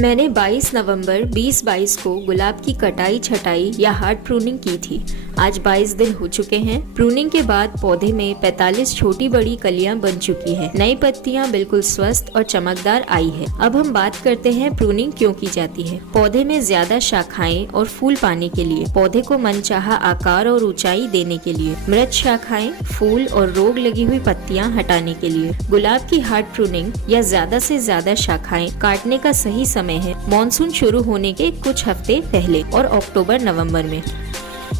मैंने 22 नवंबर 2022 को गुलाब की कटाई छटाई या हार्ड प्रूनिंग की थी। आज 22 दिन हो चुके हैं। प्रूनिंग के बाद पौधे में 45 छोटी बड़ी कलियां बन चुकी हैं। नई पत्तियां बिल्कुल स्वस्थ और चमकदार आई है। अब हम बात करते हैं प्रूनिंग क्यों की जाती है। पौधे में ज्यादा शाखाएं और फूल पाने के लिए, पौधे को मनचाहा आकार और ऊंचाई देने के लिए, मृत शाखाएं, फूल और रोग लगी हुई पत्तियां हटाने के लिए। गुलाब की हार्ड प्रूनिंग या ज्यादा से ज्यादा शाखाएं काटने का सही समय है मानसून शुरू होने के कुछ हफ्ते पहले और अक्टूबर नवंबर में।